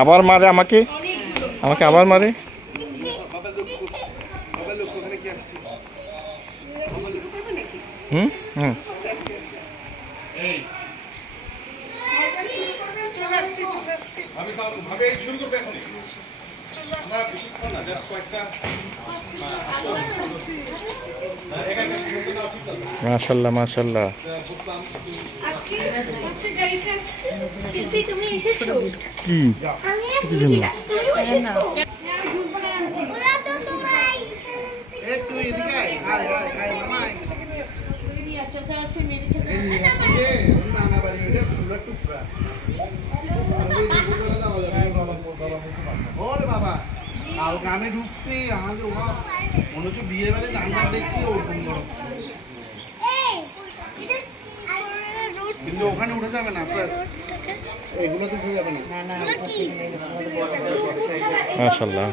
আবার মারে আমাকে, আমাকে আবার মারে। হুম হুম মাশাল্লাহ মাশাল্লাহ। কি বাবা কালকে আমি ঢুকছি আমাকে মনে হচ্ছে বিয়ে বাড়ি রান্না দেখছি ওরকম গরম, কিন্তু ওখানে উঠে যাবে না, এগুলো তো উঠে যাবে না। মাশাল্লাহ।